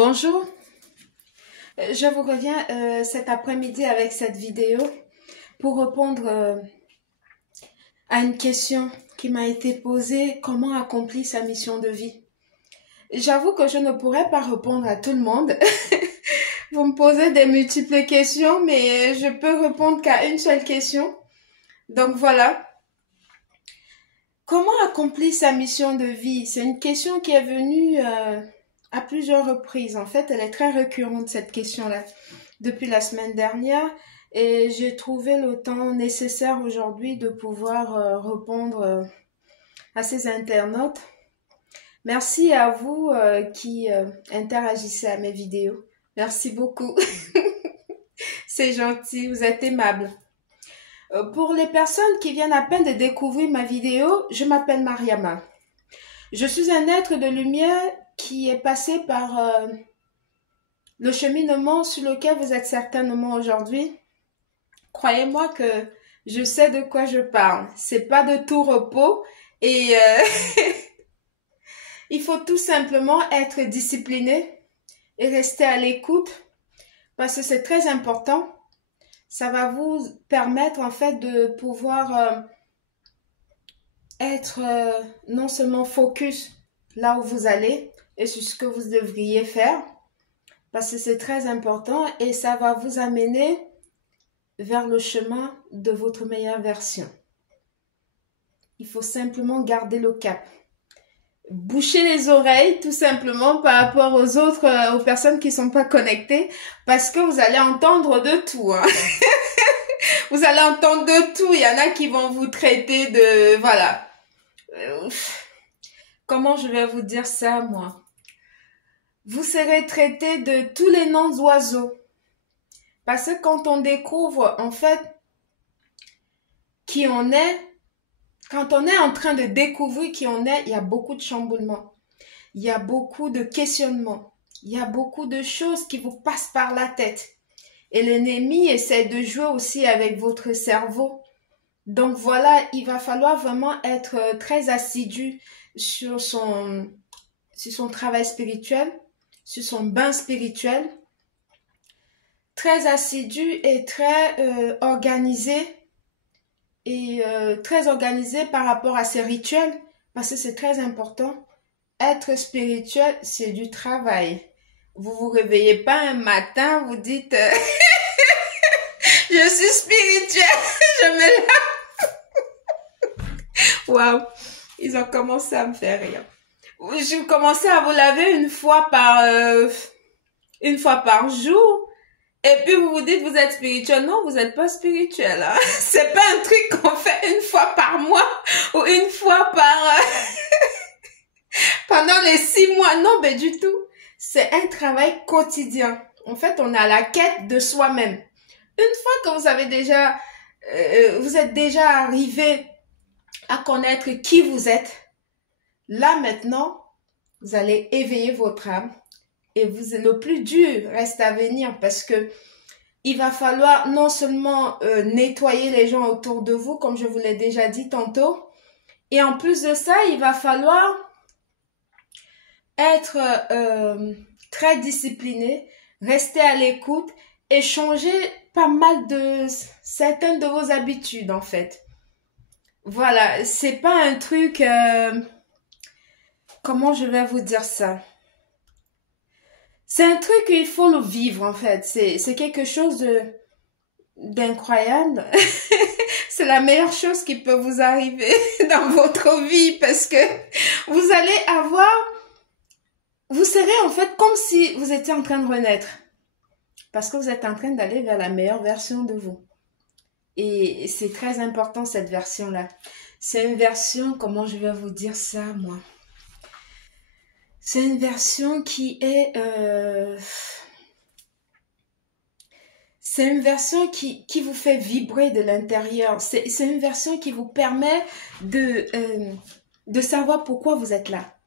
Bonjour, je vous reviens cet après-midi avec cette vidéo pour répondre à une question qui m'a été posée: comment accomplir sa mission de vie? J'avoue que je ne pourrais pas répondre à tout le monde. Vous me posez des multiples questions, mais je peux répondre qu'à une seule question. Donc voilà. Comment accomplir sa mission de vie? C'est une question qui est venue à plusieurs reprises. En fait, elle est très récurrente, cette question-là, depuis la semaine dernière. Et j'ai trouvé le temps nécessaire aujourd'hui de pouvoir répondre à ces internautes. Merci à vous qui interagissez à mes vidéos. Merci beaucoup. C'est gentil, vous êtes aimable. Pour les personnes qui viennent à peine de découvrir ma vidéo, je m'appelle Mariama. Je suis un être de lumière qui est passé par le cheminement sur lequel vous êtes certainement aujourd'hui. Croyez-moi que je sais de quoi je parle. C'est pas de tout repos et il faut tout simplement être discipliné et rester à l'écoute parce que c'est très important. Ça va vous permettre en fait de pouvoir être non seulement focus là où vous allez et sur ce que vous devriez faire, parce que c'est très important et ça va vous amener vers le chemin de votre meilleure version. Il faut simplement garder le cap. Boucher les oreilles tout simplement par rapport aux autres, aux personnes qui sont pas connectées, parce que vous allez entendre de tout. Hein. Vous allez entendre de tout. Il y en a qui vont vous traiter de... Voilà. Comment je vais vous dire ça, moi? Vous serez traité de tous les noms d'oiseaux. Parce que quand on découvre, en fait, qui on est, quand on est en train de découvrir qui on est, il y a beaucoup de chamboulements. Il y a beaucoup de questionnements. Il y a beaucoup de choses qui vous passent par la tête. Et l'ennemi essaie de jouer aussi avec votre cerveau. Donc voilà, il va falloir vraiment être très assidu sur son travail spirituel, sur son bain spirituel, très assidu et très organisé très organisé par rapport à ses rituels, parce que c'est très important. Être spirituel, c'est du travail. Vous vous réveillez pas un matin, vous dites je suis spirituel, je me lave. Waouh, ils ont commencé à me faire rire. Je commençais à vous laver une fois par jour. Et puis vous vous dites vous êtes spirituel. Non, vous n'êtes pas spirituel. Hein? C'est pas un truc qu'on fait une fois par mois ou une fois par pendant les 6 mois. Non, mais du tout. C'est un travail quotidien. En fait, on est à la quête de soi-même. Une fois que vous avez déjà, vous êtes déjà arrivé à connaître qui vous êtes, là maintenant, vous allez éveiller votre âme. Et le plus dur reste à venir parce que il va falloir non seulement nettoyer les gens autour de vous, comme je vous l'ai déjà dit tantôt, et en plus de ça, il va falloir être très discipliné, rester à l'écoute et changer pas mal de certaines de vos habitudes en fait. Voilà, c'est pas un truc... comment je vais vous dire ça? C'est un truc qu'il faut le vivre en fait. C'est quelque chose d'incroyable. C'est la meilleure chose qui peut vous arriver dans votre vie parce que vous allez avoir... Vous serez en fait comme si vous étiez en train de renaître. Parce que vous êtes en train d'aller vers la meilleure version de vous. Et c'est très important cette version-là. C'est une version, comment je vais vous dire ça moi? C'est une version qui est... c'est une version qui vous fait vibrer de l'intérieur. C'est une version qui vous permet de savoir pourquoi vous êtes là.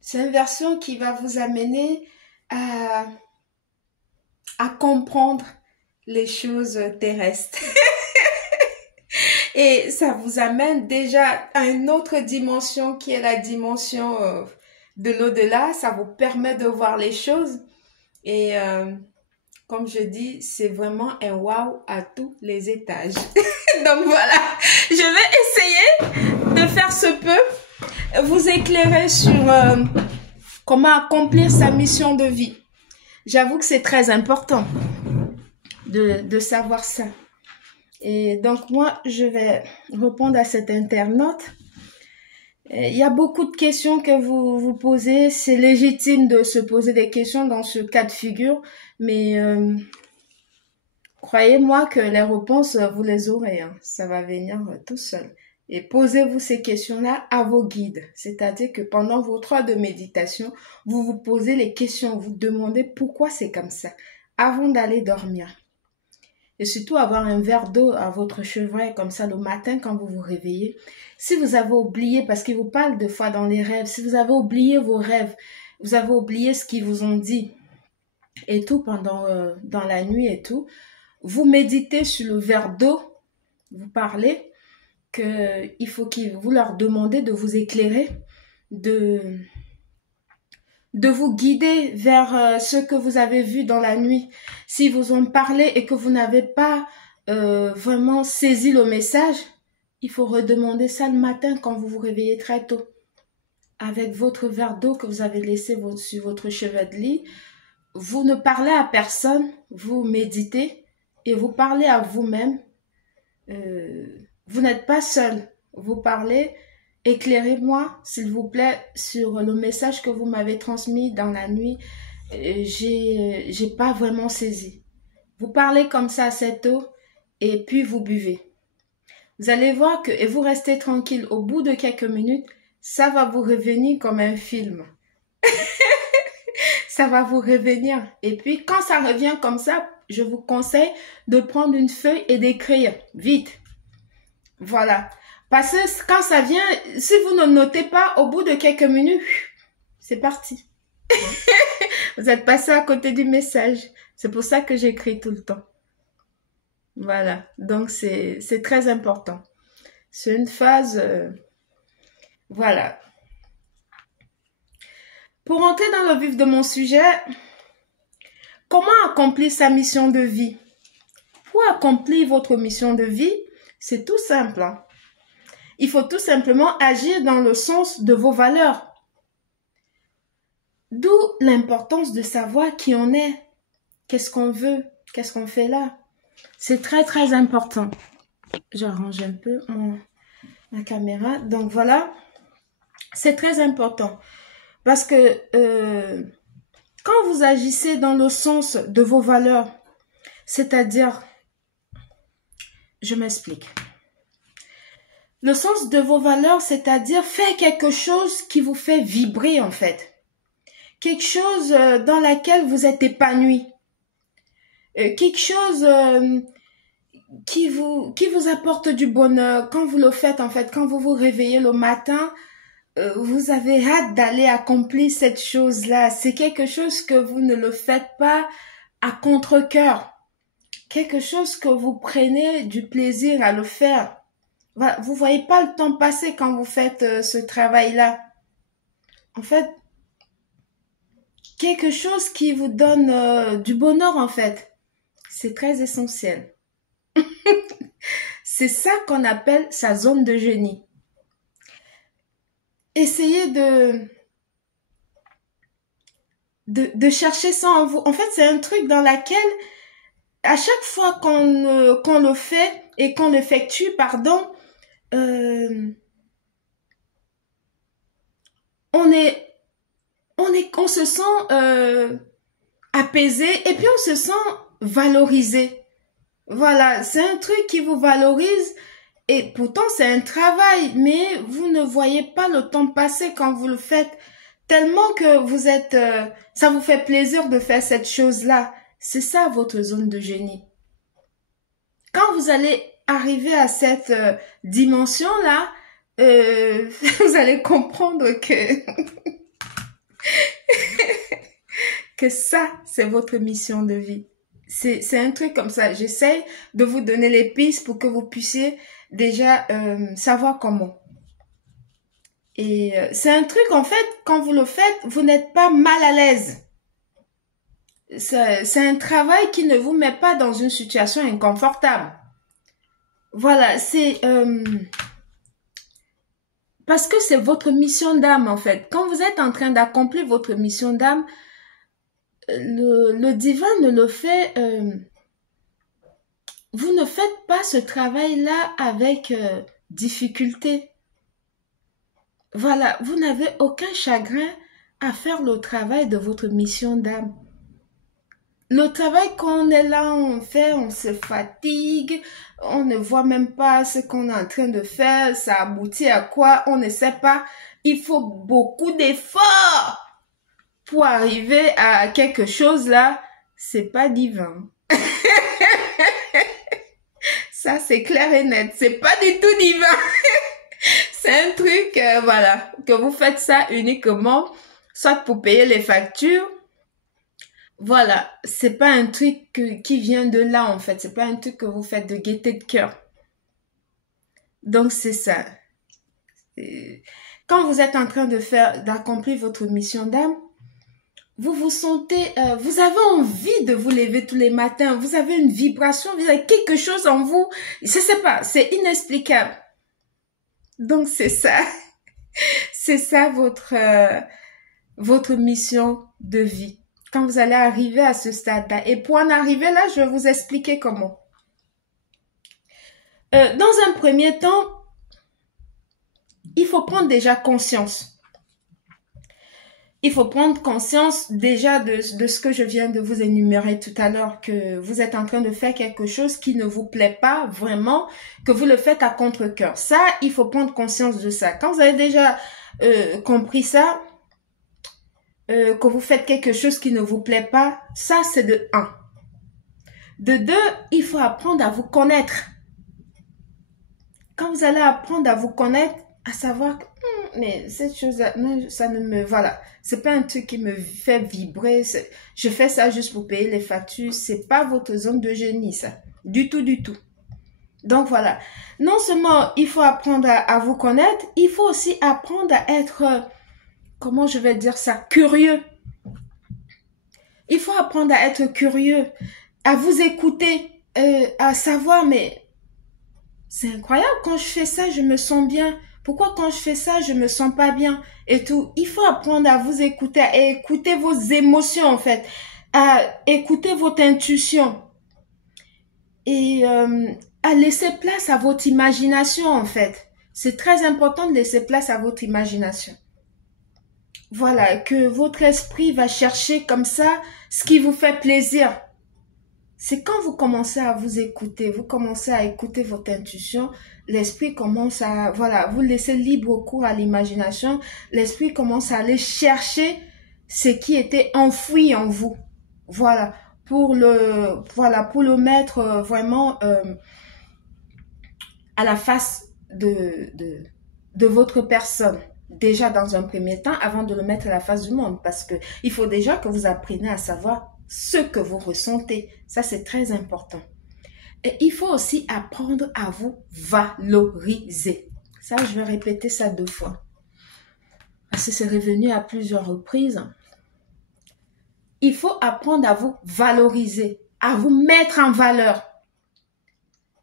C'est une version qui va vous amener à comprendre les choses terrestres. Et ça vous amène déjà à une autre dimension qui est la dimension de l'au-delà, ça vous permet de voir les choses. Et comme je dis, c'est vraiment un wow à tous les étages. Donc voilà, je vais essayer de faire ce peu, vous éclairer sur comment accomplir sa mission de vie. J'avoue que c'est très important de savoir ça. Et donc moi, je vais répondre à cet internaute. Il y a beaucoup de questions que vous vous posez. C'est légitime de se poser des questions dans ce cas de figure, mais croyez-moi que les réponses, vous les aurez. Hein. Ça va venir tout seul. Et posez-vous ces questions-là à vos guides. C'est-à-dire que pendant votre heure de méditation, vous vous posez les questions, vous demandez pourquoi c'est comme ça, avant d'aller dormir. Et surtout avoir un verre d'eau à votre chevet, comme ça le matin quand vous vous réveillez. Si vous avez oublié, parce qu'il vous parle des fois dans les rêves, si vous avez oublié vos rêves, vous avez oublié ce qu'ils vous ont dit et tout pendant dans la nuit et tout, vous méditez sur le verre d'eau, vous parlez, il faut que vous leur demandez de vous éclairer, de vous guider vers ce que vous avez vu dans la nuit. Si vous en parlez et que vous n'avez pas vraiment saisi le message, il faut redemander ça le matin quand vous vous réveillez très tôt. Avec votre verre d'eau que vous avez laissé sur votre chevet de lit, vous ne parlez à personne, vous méditez et vous parlez à vous-même. Vous n'êtes pas seul, vous parlez. Éclairez-moi, s'il vous plaît, sur le message que vous m'avez transmis dans la nuit. J'ai pas vraiment saisi. Vous parlez comme ça à cette eau et puis vous buvez. Vous allez voir que, et vous restez tranquille, au bout de quelques minutes, ça va vous revenir comme un film. Ça va vous revenir. Et puis, quand ça revient comme ça, je vous conseille de prendre une feuille et d'écrire vite. Voilà. Parce que quand ça vient, si vous ne notez pas, au bout de quelques minutes, c'est parti. Vous êtes passé à côté du message. C'est pour ça que j'écris tout le temps. Voilà. Donc, c'est très important. C'est une phase... voilà. Pour entrer dans le vif de mon sujet, comment accomplir sa mission de vie? Pour accomplir votre mission de vie, c'est tout simple. Hein? Il faut tout simplement agir dans le sens de vos valeurs. D'où l'importance de savoir qui on est, qu'est-ce qu'on veut, qu'est-ce qu'on fait là. C'est très très important. J'arrange un peu ma caméra. Donc voilà, c'est très important. Parce que quand vous agissez dans le sens de vos valeurs, c'est-à-dire, je m'explique. Le sens de vos valeurs, c'est-à-dire faire quelque chose qui vous fait vibrer en fait. Quelque chose dans laquelle vous êtes épanoui. Quelque chose qui vous apporte du bonheur. Quand vous le faites en fait, quand vous vous réveillez le matin, vous avez hâte d'aller accomplir cette chose-là. C'est quelque chose que vous ne le faites pas à contre-cœur. Quelque chose que vous prenez du plaisir à le faire. Voilà, vous voyez pas le temps passer quand vous faites ce travail-là. En fait, quelque chose qui vous donne du bonheur en fait. C'est très essentiel. C'est ça qu'on appelle sa zone de génie. Essayez de chercher ça en vous. En fait, c'est un truc dans lequel, à chaque fois qu'on le fait et qu'on l'effectue, pardon, on se sent apaisé et puis on se sent valorisé. Voilà, c'est un truc qui vous valorise et pourtant c'est un travail, mais vous ne voyez pas le temps passer quand vous le faites tellement que vous êtes, ça vous fait plaisir de faire cette chose-là. C'est ça votre zone de génie. Quand vous allez arriver à cette dimension-là, vous allez comprendre que que ça, c'est votre mission de vie. C'est un truc comme ça. J'essaie de vous donner les pistes pour que vous puissiez déjà savoir comment. Et c'est un truc, en fait, quand vous le faites, vous n'êtes pas mal à l'aise. C'est un travail qui ne vous met pas dans une situation inconfortable. Voilà, c'est parce que c'est votre mission d'âme, en fait. Quand vous êtes en train d'accomplir votre mission d'âme, le divin ne le fait... vous ne faites pas ce travail-là avec difficulté. Voilà, vous n'avez aucun chagrin à faire le travail de votre mission d'âme. Le travail qu'on est là, on fait, on se fatigue, on ne voit même pas ce qu'on est en train de faire, ça aboutit à quoi, on ne sait pas. Il faut beaucoup d'efforts pour arriver à quelque chose là, c'est pas divin. Ça, c'est clair et net, c'est pas du tout divin. C'est un truc, voilà, que vous faites ça uniquement, soit pour payer les factures. Voilà, c'est pas un truc qui vient de là, en fait. C'est pas un truc que vous faites de gaieté de cœur. Donc, c'est ça. Quand vous êtes en train d'accomplir votre mission d'âme, vous vous sentez, vous avez envie de vous lever tous les matins. Vous avez une vibration, vous avez quelque chose en vous. Je sais pas, c'est inexplicable. Donc, c'est ça. C'est ça votre mission de vie. Quand vous allez arriver à ce stade-là. Et pour en arriver là, je vais vous expliquer comment. Dans un premier temps, il faut prendre déjà conscience. Il faut prendre conscience déjà de ce que je viens de vous énumérer tout à l'heure, que vous êtes en train de faire quelque chose qui ne vous plaît pas vraiment, que vous le faites à contre-cœur. Ça, il faut prendre conscience de ça. Quand vous avez déjà compris ça, que vous faites quelque chose qui ne vous plaît pas, ça c'est de 1. De 2, il faut apprendre à vous connaître. Quand vous allez apprendre à vous connaître, à savoir que mais cette chose, ça ne me, voilà, c'est pas un truc qui me fait vibrer. Je fais ça juste pour payer les factures. C'est pas votre zone de génie, ça, du tout, du tout. Donc voilà, non seulement il faut apprendre à vous connaître, il faut aussi apprendre à être comment je vais dire ça, curieux. Il faut apprendre à être curieux, à vous écouter, à savoir, mais c'est incroyable, quand je fais ça, je me sens bien. Pourquoi quand je fais ça, je me sens pas bien et tout. Il faut apprendre à vous écouter, à écouter vos émotions en fait, à écouter votre intuition et à laisser place à votre imagination en fait. C'est très important de laisser place à votre imagination. Voilà, que votre esprit va chercher comme ça ce qui vous fait plaisir. C'est quand vous commencez à vous écouter, vous commencez à écouter votre intuition, l'esprit commence à, voilà, vous laissez libre cours à l'imagination, l'esprit commence à aller chercher ce qui était enfoui en vous. Voilà, pour le mettre vraiment à la face de votre personne. Déjà dans un premier temps, avant de le mettre à la face du monde, parce que il faut déjà que vous appreniez à savoir ce que vous ressentez. Ça, c'est très important. Et il faut aussi apprendre à vous valoriser. Ça, je vais répéter ça 2 fois. Parce que c'est revenu à plusieurs reprises. Il faut apprendre à vous valoriser, à vous mettre en valeur.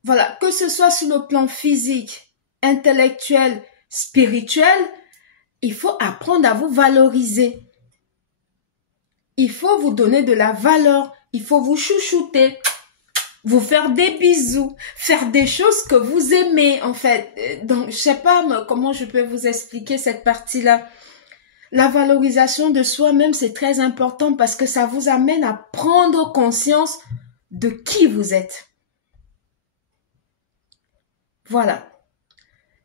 Voilà, que ce soit sur le plan physique, intellectuel, spirituel, il faut apprendre à vous valoriser. Il faut vous donner de la valeur. Il faut vous chouchouter, vous faire des bisous, faire des choses que vous aimez en fait. Donc, je sais pas comment je peux vous expliquer cette partie-là. La valorisation de soi-même, c'est très important parce que ça vous amène à prendre conscience de qui vous êtes. Voilà.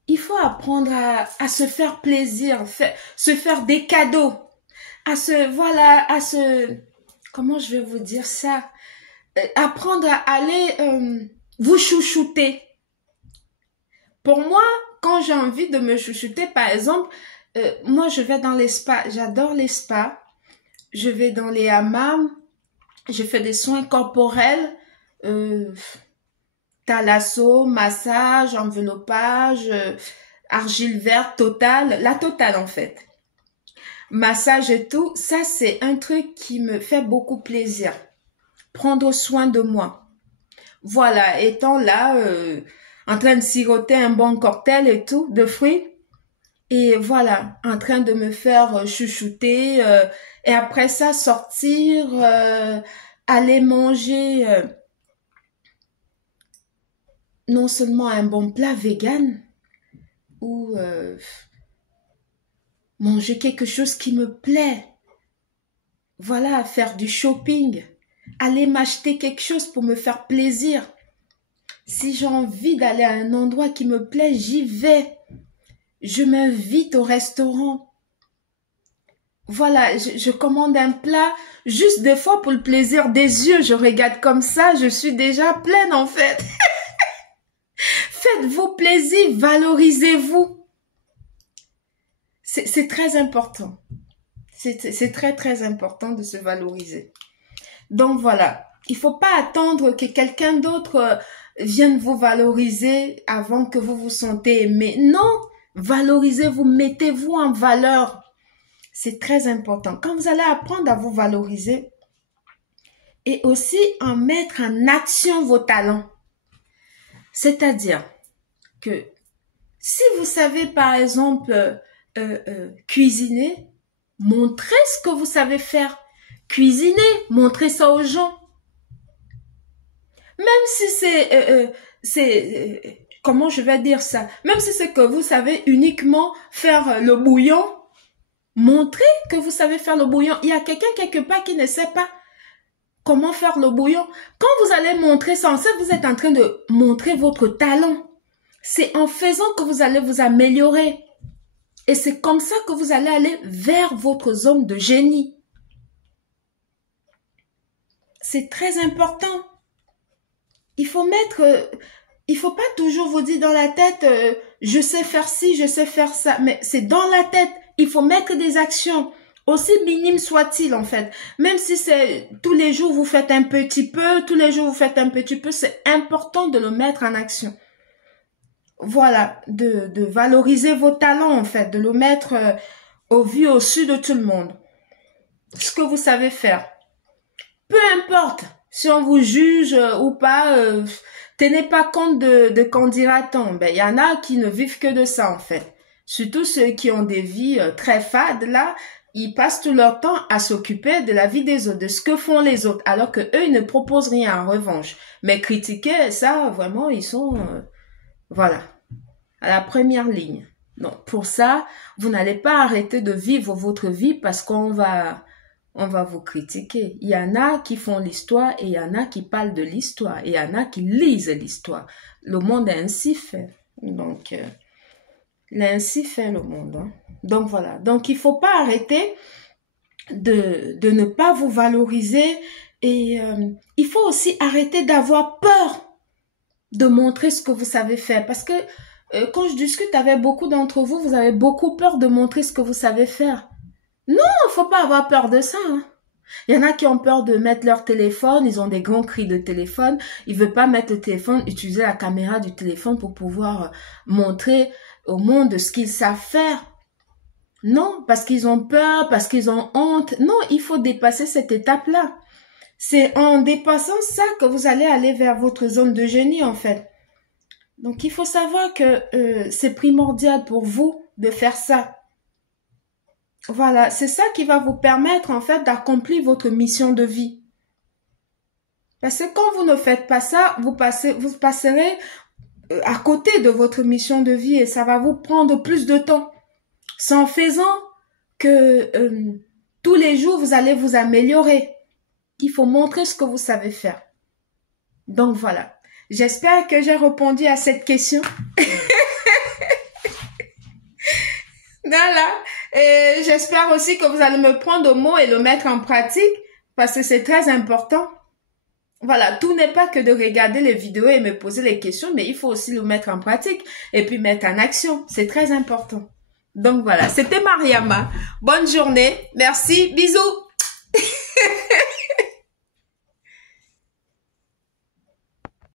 Il faut apprendre à se faire plaisir, se faire des cadeaux, comment je vais vous dire ça, apprendre à aller vous chouchouter. Pour moi, quand j'ai envie de me chouchouter, par exemple, moi je vais dans les spas, j'adore les spas, je vais dans les hammams, je fais des soins corporels, thalasso, massage, enveloppage, argile verte totale, la totale en fait. Massage et tout, ça c'est un truc qui me fait beaucoup plaisir. Prendre soin de moi. Voilà, étant là, en train de siroter un bon cocktail et tout, de fruits. Et voilà, en train de me faire chouchouter. Et après ça, sortir, aller manger non seulement un bon plat vegan, ou manger quelque chose qui me plaît. Voilà, faire du shopping. Aller m'acheter quelque chose pour me faire plaisir. Si j'ai envie d'aller à un endroit qui me plaît, j'y vais. Je m'invite au restaurant. Voilà, je commande un plat juste des fois pour le plaisir des yeux. Je regarde comme ça, je suis déjà pleine en fait. Faites-vous plaisir, valorisez-vous. C'est très important. C'est très très important de se valoriser. Donc voilà, il faut pas attendre que quelqu'un d'autre vienne vous valoriser avant que vous vous sentez aimé. Non, valorisez-vous, mettez-vous en valeur. C'est très important. Quand vous allez apprendre à vous valoriser et aussi en mettre en action vos talents. C'est-à-dire que si vous savez par exemple cuisiner, montrez ce que vous savez faire. Cuisiner, montrez ça aux gens. Même si c'est comment je vais dire ça? Même si c'est que vous savez uniquement faire le bouillon, montrez que vous savez faire le bouillon. Il y a quelqu'un quelque part qui ne sait pas comment faire le bouillon. Quand vous allez montrer ça, en fait, vous êtes en train de montrer votre talent. C'est en faisant que vous allez vous améliorer. Et c'est comme ça que vous allez aller vers votre zone de génie. C'est très important. Il faut pas toujours vous dire dans la tête, je sais faire ci, je sais faire ça. Mais c'est dans la tête. Il faut mettre des actions, aussi minimes soit-il en fait. Même si c'est tous les jours vous faites un petit peu, tous les jours vous faites un petit peu, c'est important de le mettre en action. Voilà, de valoriser vos talents en fait, de le mettre au vu, au su de tout le monde. Ce que vous savez faire. Peu importe si on vous juge ou pas, tenez pas compte de qu'en dira-t-on. Ben, il y en a qui ne vivent que de ça en fait. Surtout ceux qui ont des vies très fades là, ils passent tout leur temps à s'occuper de la vie des autres, de ce que font les autres, alors que eux ils ne proposent rien en revanche. Mais critiquer ça, vraiment, ils sont voilà, à la première ligne. Donc pour ça, vous n'allez pas arrêter de vivre votre vie parce qu'on va vous critiquer. Il y en a qui font l'histoire et il y en a qui parlent de l'histoire et il y en a qui lisent l'histoire. Le monde est ainsi fait. Donc il est ainsi fait le monde. Hein. Donc voilà. Donc il faut pas arrêter de ne pas vous valoriser et il faut aussi arrêter d'avoir peur de montrer ce que vous savez faire. Parce que quand je discute avec beaucoup d'entre vous, vous avez beaucoup peur de montrer ce que vous savez faire. Non, faut pas avoir peur de ça. Hein. Il y en a qui ont peur de mettre leur téléphone, ils ont des grands cris de téléphone, ils veulent pas mettre le téléphone, utiliser la caméra du téléphone pour pouvoir montrer au monde ce qu'ils savent faire. Non, parce qu'ils ont peur, parce qu'ils ont honte. Non, il faut dépasser cette étape-là. C'est en dépassant ça que vous allez aller vers votre zone de génie en fait. Donc il faut savoir que c'est primordial pour vous de faire ça. Voilà, c'est ça qui va vous permettre en fait d'accomplir votre mission de vie. Parce que quand vous ne faites pas ça, vous passerez à côté de votre mission de vie et ça va vous prendre plus de temps. C'est en faisant que tous les jours vous allez vous améliorer. Il faut montrer ce que vous savez faire. Donc voilà, j'espère que j'ai répondu à cette question. Voilà. Et j'espère aussi que vous allez me prendre au mot et le mettre en pratique parce que c'est très important. Voilà, tout n'est pas que de regarder les vidéos et me poser les questions, mais il faut aussi le mettre en pratique et puis mettre en action. C'est très important. Donc voilà, c'était Mariama. Bonne journée. Merci. Bisous.